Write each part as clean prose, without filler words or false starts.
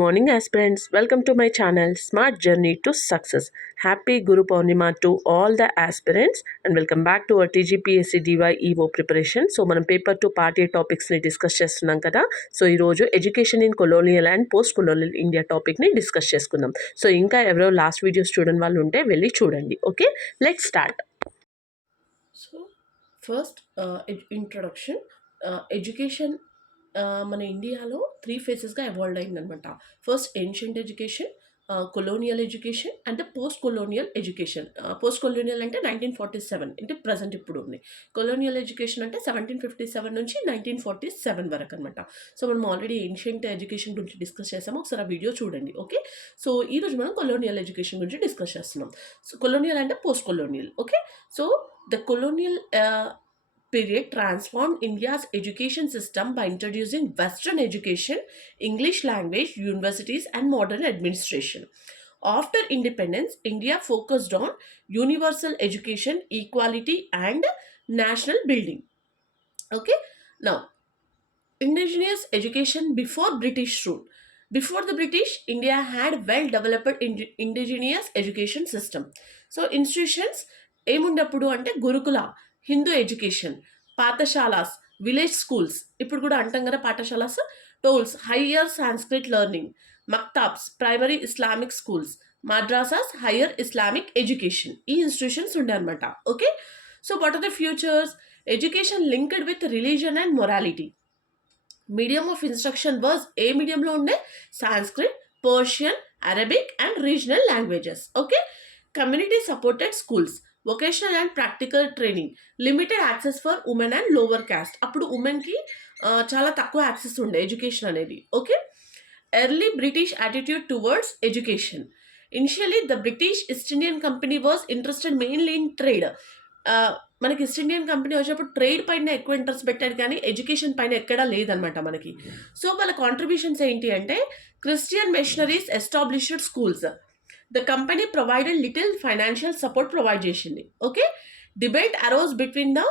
Morning aspirants, welcome to my channel Smart Journey to Success. Happy Guru Purnima to all the aspirants and welcome back to our TGPSC DY EVO preparation. So మనం పేపర్ 2 part A టాపిక్స్ని డిస్కస్ చేస్తున్నాం కదా. సో ఈరోజు education in colonial and post colonial India టాపిక్ని డిస్కస్ చేసుకుందాం. సో ఇంకా ఎవరో last videos చూడని వాళ్ళు ఉంటే వెళ్ళి చూడండి. Okay, let's start. So first introduction. Education మన ఇండియాలో 3 ఫేసెస్గా ఎవాల్వ్ అయిందనమాట. First ancient education, colonial education and post colonial education. Post colonial అంటే 1947 అంటే ప్రజెంట్ ఇప్పుడు ఉంది. కొలోనియల్ ఎడ్యుకేషన్ అంటే 1757 నుంచి 1947 వరకు అనమాట. సో మనం ఆల్రెడీ ఏన్షియంట్ ఎడ్యుకేషన్ గురించి డిస్కస్ చేసాము, ఒకసారి ఆ వీడియో చూడండి. ఓకే, సో ఈరోజు మనం కొలోనియల్ ఎడ్యుకేషన్ గురించి డిస్కస్ చేస్తున్నాం. సో కొలోనియల్ అంటే post colonial. Okay, so the colonial period transformed India's education system by introducing Western education, English language, universities, and modern administration. After independence, India focused on universal education, equality, and national building. Okay, now indigenous education before British rule. Before the British, India had well developed indigenous education system. So institutions ఏముండప్పుడు అంటే గురుకుల, Hindu education, pathashalas, village schools, ఇప్పుడు కూడా అంటాం కదా pathashalas, tols, higher Sanskrit learning, maktabs, primary Islamic schools, madrasas, higher Islamic education, ఈ institutions ఉండే అనమాట. Okay, so what are the features? Education linked with religion and morality. Medium of instruction was ఏ మీడియంలో ఉండే? Sanskrit, Persian, Arabic and regional languages. Okay, community supported schools, vocational and practical training, limited access for women and lower caste. అప్పుడు ఉమెన్కి చాలా తక్కువ యాక్సెస్ ఉండే ఎడ్యుకేషన్ అనేది. Okay, early British attitude towards education. Initially the British east Indian company was interested mainly in trade. మనకి east Indian company వచ్చినప్పుడు ట్రేడ్ పైన ఎక్కువ ఇంట్రెస్ట్ పెట్టారు, కానీ ఎడ్యుకేషన్ పైన ఎక్కడా లేదనమాట మనకి. సో వాళ్ళ కాంట్రిబ్యూషన్స్ ఏంటి అంటే Christian missionaries established schools. The company provided little financial support provide చేసింది. Okay, debate arose between the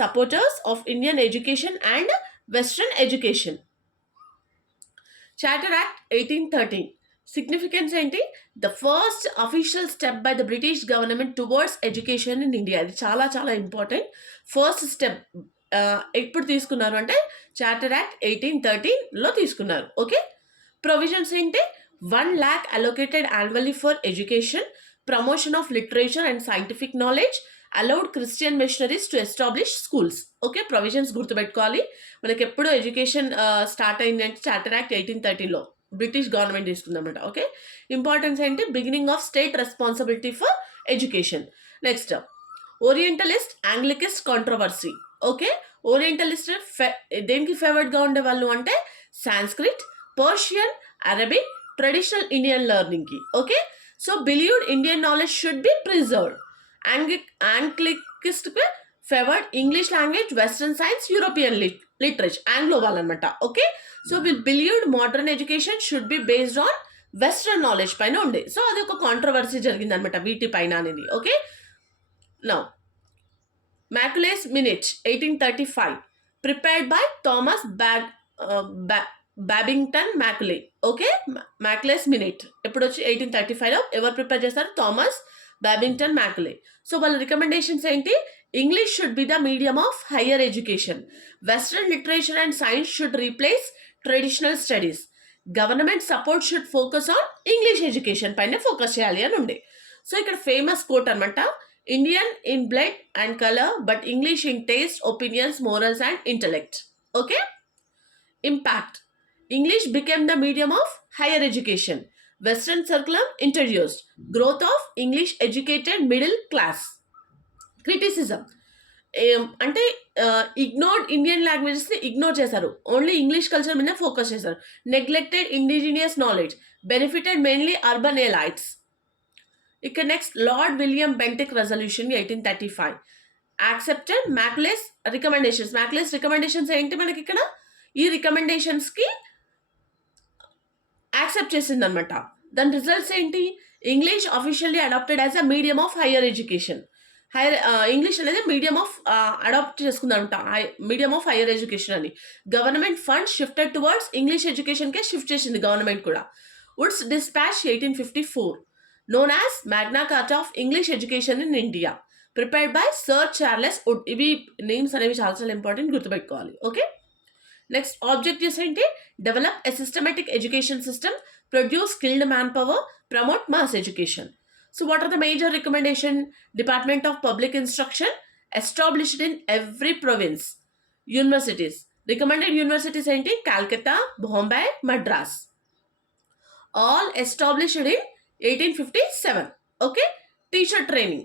supporters of Indian education and western education. Charter act 1813 significance ఏంటి? The first official step by the British government towards education in India. ఇది చాలా చాలా important. First step ఎప్పుడు తీసుకున్నారు అంటే charter act 1813లో తీసుకున్నారు. Okay, provisions ఏంటి? 1 lakh allocated annually for education, promotion of literature and scientific knowledge, allowed Christian missionaries to establish schools. ఓకే, ప్రొవిజన్స్ గుర్తుపెట్టుకోవాలి. మనకి ఎప్పుడు ఎడ్యుకేషన్ స్టార్ట్ అయిందంటే చార్టర్ యాక్ట్ 1813లో బ్రిటిష్ గవర్నమెంట్ తీసుకుందన్నమాట. ఓకే, ఇంపార్టెన్స్ ఏంటి? Beginning of state responsibility for education. Next orientalist anglicist controversy. Okay, orientalist దేనికి ఫేవర్డ్గా ఉండేవాళ్ళు అంటే Sanskrit, Persian, Arabic, traditional Indian లెర్నింగ్కి. Okay, so believed Indian knowledge should be preserved. Anglicist favoured English language, western science, European literature, anglo వాళ్ళనమాట. Okay, so believed modern education should be based on western knowledge పైన ఉండే. సో అది ఒక కాంట్రవర్సీ జరిగిందనమాట వీటి పైన అనేది. Okay, now Macaulay's minute 1835 prepared by Thomas Babington Macaulay. Okay, Macaulay's minute ఎప్పుడు వచ్చి 1835లో ఎవరు ప్రిపేర్ చేస్తారు? Thomas Babington Macaulay. సో వాళ్ళ రికమెండేషన్స్ ఏంటి? English should be the medium of higher education, western literature and science should replace traditional studies, government support should focus on English education పైన focus చేయాలి అని ఉండే. సో ఇక్కడ famous quote అనమాట, Indian in blood and colour but English in taste, opinions, morals and intellect. Okay, impact. English became the medium of higher education. Western curriculum introduced. Growth of English educated middle class. Criticism. అంటే ignored ఇండియన్ లాంగ్వేజెస్ని ignore చేశారు, only English culture మీద focus చేశారు. Neglected indigenous knowledge, benefited mainly urban elites. ఇక next Lord William Bentinck resolution 1835 accepted Macaulay's recommendations. Macaulay's recommendations ఏంటి మనకి ఇక్కడ? ఈ రికమెండేషన్స్కి యాక్సెప్ట్ చేసిందనమాట. దాని రిజల్ట్స్ ఏంటి? English officially adopted as a medium of higher education. Higher English అనేది మీడియం ఆఫ్ అడాప్ట్ చేసుకుందంట. మీడియం ఆఫ్ హైయర్ ఎడ్యుకేషన్ అని. Government fund shifted towards English ఎడ్యుకేషన్‌కే షిఫ్ట్ చేసింది గవర్నమెంట్ కూడా. Wood's despatch 1854 known as Magna Carta of English education in India. Prepared by sir Charles Wood. ఇవి names అనేవి చాలా చాలా important, గుర్తుపెట్టుకోవాలి. ఓకే. నెక్స్ట్ ఆబ్జెక్టివ్స్ ఏంటి? Develop a systematic education system, produce skilled man power, promote mass education. So what are the major recommendation? Department of Public Instruction established in every province. Universities. Recommended universities ఏంటి? Calcutta, Bombay, Madras. All established in 1857. Okay. Teacher training.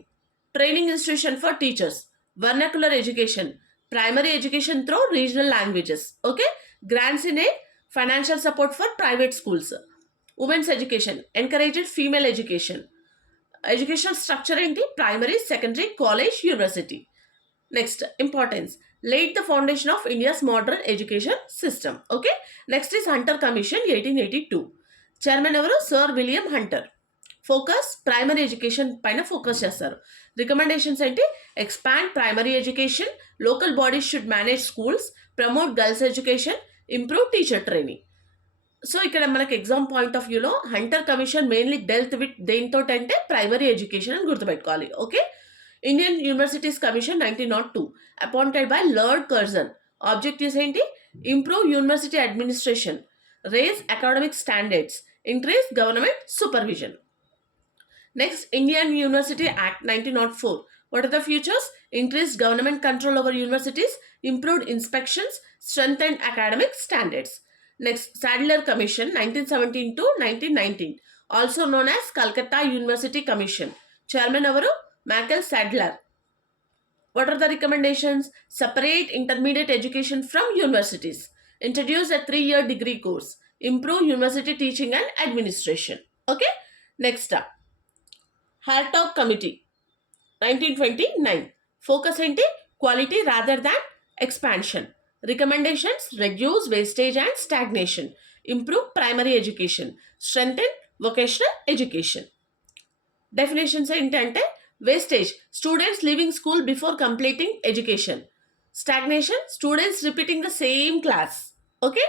Training institution for teachers. Vernacular education. Primary education through regional languages. Okay. Grants in aid. Financial support for private schools. Women's education. Encouraged female education. Educational structure ఏంటి? Primary, secondary, college, university. Next importance, laid the foundation of India's modern education system. Okay. Next is Hunter commission 1882. Chairman ఎవరు? Sir William Hunter. Focus primary education పైన focus చేస్తారు. Recommendations ఏంటి? Expand primary education, local bodies should manage schools, promote girls education, improve teacher training. So ఇక్కడ మనకి exam point of వ్యూలో Hunter commission mainly dealt with దేంతో అంటే primary education అని గుర్తుపెట్టుకోవాలి. Okay. Indian universities commission 1902 appointed by Lord Curzon. Objectives ఏంటి? Improve university administration, raise academic standards, increase government supervision. Next Indian university act 1904. What are the features? Increased government control over universities, improved inspections, strengthened academic standards. Next, Sadler Commission 1917 to 1919, also known as Calcutta University Commission. Chairman avaru? Michael Sadler. What are the recommendations? Separate intermediate education from universities. Introduce a 3-year degree course. Improve university teaching and administration. Okay. Next up, Hartog Committee 1929. Focus ఏంటి? Quality rather than expansion. Recommendations: reduce wastage and stagnation, improve primary education, strengthen vocational education. Definitions ఏంటంటే wastage, students leaving school before completing education. Stagnation, students repeating the same class. Okay.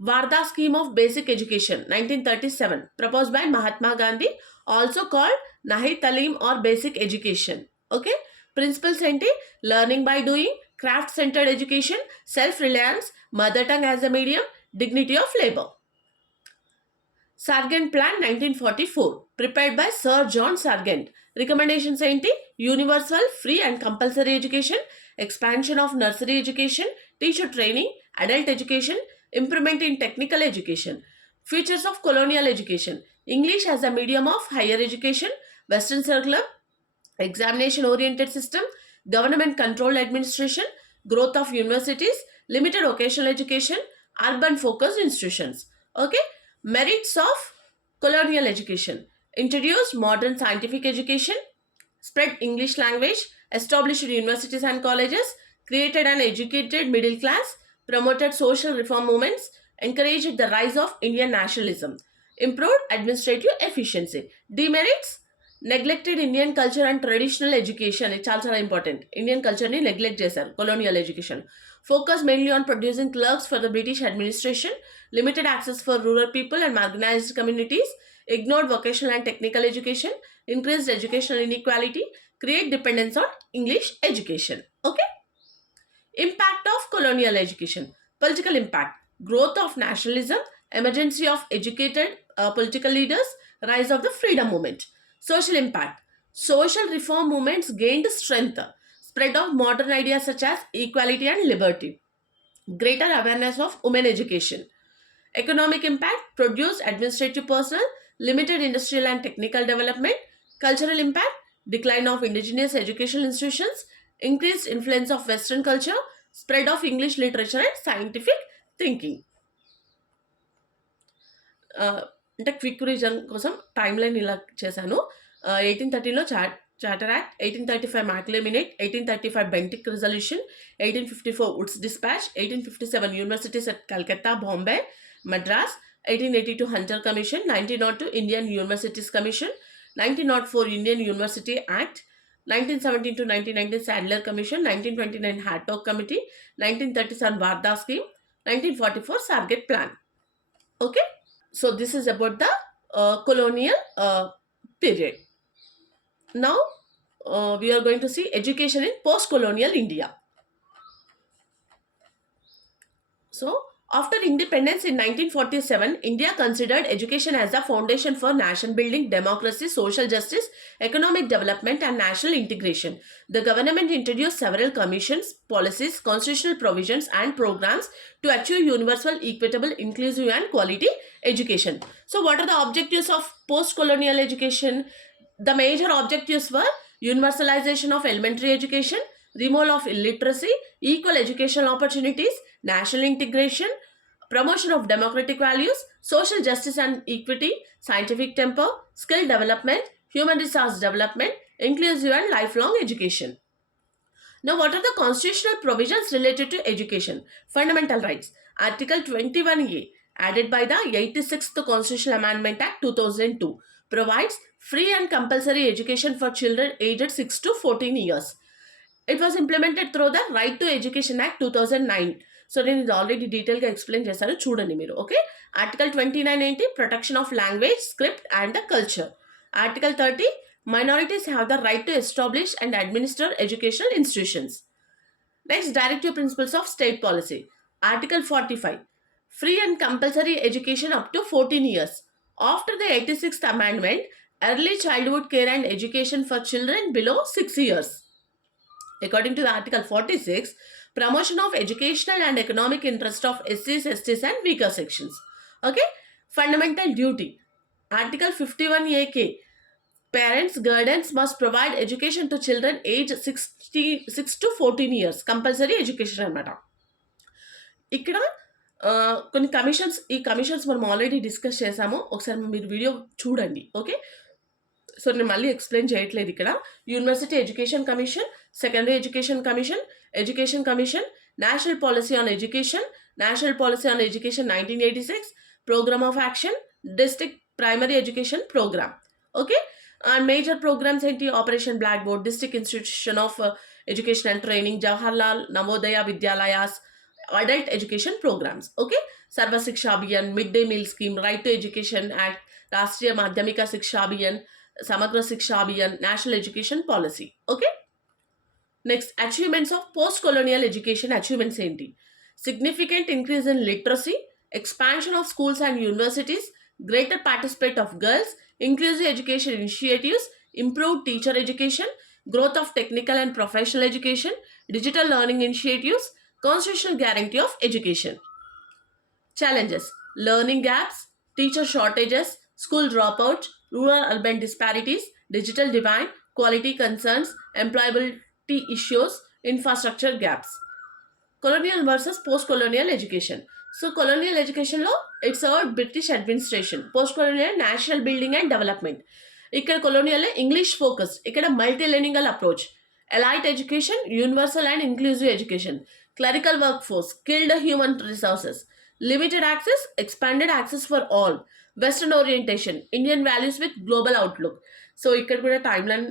Varda scheme of basic education 1937, proposed by Mahatma Gandhi, also called Nahi Talim or basic education. Okay. Principles ఏంటి? Learning by doing, craft centered education, self reliance, mother tongue as a medium, dignity of labor. Sargent Plan 1944, prepared by Sir John Sargent. Recommendations ఏంటి? Universal, free and compulsory education, expansion of nursery education, teacher training, adult education, improvement in technical education. Features of colonial education: English as a medium of higher education, Western circular, examination oriented system, government controlled administration, growth of universities, limited vocational education, urban focused institutions. Okay. Merits of colonial education: introduced modern scientific education, spread English language, established universities and colleges, created an educated middle class, promoted social reform movements, encouraged the rise of Indian nationalism, improved administrative efficiency. Demerits: neglected Indian culture and traditional education. ఇది చాలా చాలా important. Indian కల్చర్ని neglect చేశారు colonial education. Focus mainly on producing clerks for the British administration, limited access for rural people and marginalised communities, ignored vocational and technical education, increased educational inequality, create dependence on English education. Okay. Impact of colonial education: political impact, growth of nationalism, emergency of educated political leaders, rise of the freedom movement. Social impact: social reform movements gained strength, spread of modern ideas such as equality and liberty, greater awareness of women education. Economic impact: produced administrative personnel, limited industrial and technical development. Cultural impact: decline of indigenous educational institutions, increased influence of Western culture, spread of English literature and scientific thinking. అంటే quick reason కోసం timeline ఇలా చేశాను. 1830లో charter act, 1835 Macaulay minute, 1835 Bentinck resolution, 1854 Wood's despatch, 1857 universities at Calcutta, Bombay, Madras, 1882 Hunter commission, 1902 Indian universities commission, 1904 Indian university act, 1917 to 1919 Sadler Commission, 1929 Hatton Committee, 1937 Varda Scheme, 1944 Sargent Plan. Okay, so this is about the colonial period. Now we are going to see education in post-colonial India. So, after independence in 1947, India considered education as the foundation for nation building, democracy, social justice, economic development, and national integration. The government introduced several commissions, policies, constitutional provisions, and programs to achieve universal, equitable, inclusive, and quality education. So, what are the objectives of post colonial education? The major objectives were universalization of elementary education, removal of illiteracy, equal educational opportunities, national integration, promotion of democratic values, social justice and equity, scientific temper, skill development, human resource development, inclusive and lifelong education. Now, what are the constitutional provisions related to education? Fundamental rights. Article 21A, added by the 86th Constitutional Amendment Act 2002, provides free and compulsory education for children aged 6 to 14 years. It was implemented through the Right to Education Act 2009. సో నేను ఇది ఆల్రెడీ డీటెయిల్గా ఎక్స్ప్లెయిన్ చేశాను, చూడండి మీరు. Okay, article 29 ఏంటి? Protection of language, script and the culture. Article 30, minorities have the right to establish and administer educational institutions. Next, directive principles of state policy. Article 45, free and compulsory education up to 14 years. After the 86th amendment, early childhood care and education for children below 6 years. According to the Article 46, promotion of educational and economic interest of SCs, STs and weaker sections. Okay, fundamental duty. Article 51AK, parents, guardians must provide education to children aged 6 to 14 years. Compulsory education అన్నమాట. ఇక్కడ కొన్ని కమిషన్స్, ఈ కమిషన్స్ మనం already discuss చేసాము, ఒకసారి మీరు వీడియో చూడండి. Okay, so నేను మళ్ళీ ఎక్స్ప్లెయిన్ చేయట్లేదు. ఇక్కడ university education commission, secondary education commission, national policy on education, national policy on education 1986, programme of action, district primary education programme. Okay, and major programmes ఏంటి? Operation blackboard, district institution of education and training, Jawaharlal Navodaya Vidyalayas, adult education programmes. Okay, Sarva Shiksha Abhiyan, mid day meal scheme, right to education act, Rashtriya Madhyamik Shiksha Abhiyan, Samagra Shiksha Abhiyan, national education policy. Okay, next achievements of post colonial education. Achievements ఏంటి? Significant increase in literacy, expansion of schools and universities, greater participate of girls, inclusive education initiatives, improved teacher education, growth of technical and professional education, digital learning initiatives, constitutional guarantee of education. Challenges: learning gaps, teacher shortages, school dropout, rural-urban disparities, digital divide, quality concerns, employability issues, infrastructure gaps. Colonial versus post-colonial education. So, colonial education లో it's our British administration. Post colonial national building and development. ఇక్కడ colonial English focused, ఇక్కడ multilingual approach. Elite education, universal and inclusive education. Clerical workforce, skilled human resources. Limited access, expanded access for all. Western orientation, Indian values with global outlook. So ఇక్కడ కూడా timeline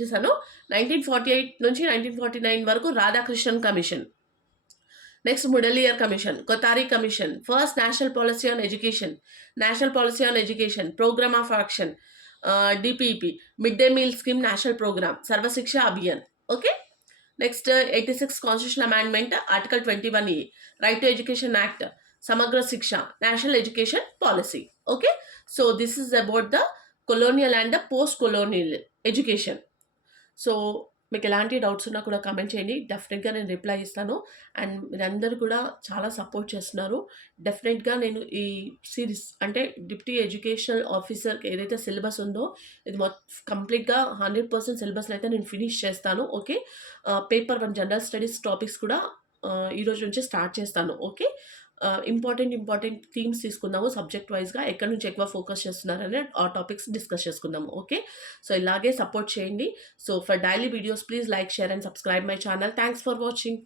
చేశాను. 1948 నుంచి 1949 వరకు Radhakrishnan commission. Next Mudaliar commission, Kothari commission, first national policy on education, programme of action, DPEP, mid day meal scheme, national programme, Sarva Shiksha Abhiyan. Okay, next 86 constitution amendment, article 21A, right to education act, Samagra Shiksha, national education policy. Okay, so this is about the colonial and the post colonial education. So మీకు ఎలాంటి డౌట్స్ ఉన్నా కూడా కామెంట్ చేయండి, డెఫినెట్గా నేను రిప్లై ఇస్తాను. అండ్ మీరందరూ కూడా చాలా సపోర్ట్ చేస్తున్నారు. డెఫినెట్గా నేను ఈ సిరీస్ అంటే డిప్యూటీ ఎడ్యుకేషనల్ ఆఫీసర్కి ఏదైతే సిలబస్ ఉందో ఇది కంప్లీట్గా 100% సిలబస్ని అయితే నేను ఫినిష్ చేస్తాను. Okay, paper 1 general studies topics కూడా ఈరోజు నుంచి స్టార్ట్ చేస్తాను. ఓకే, ఇంపార్టెంట్ థీమ్స్ తీసుకుందాము సబ్జెక్ట్ వైజ్గా, ఎక్కడి నుంచి ఎక్కువ ఫోకస్ చేస్తున్నారని ఆ టాపిక్స్ డిస్కస్ చేసుకుందాము. ఓకే, సో ఇలాగే సపోర్ట్ చేయండి. So for daily videos please like, share and subscribe my channel. Thanks for watching.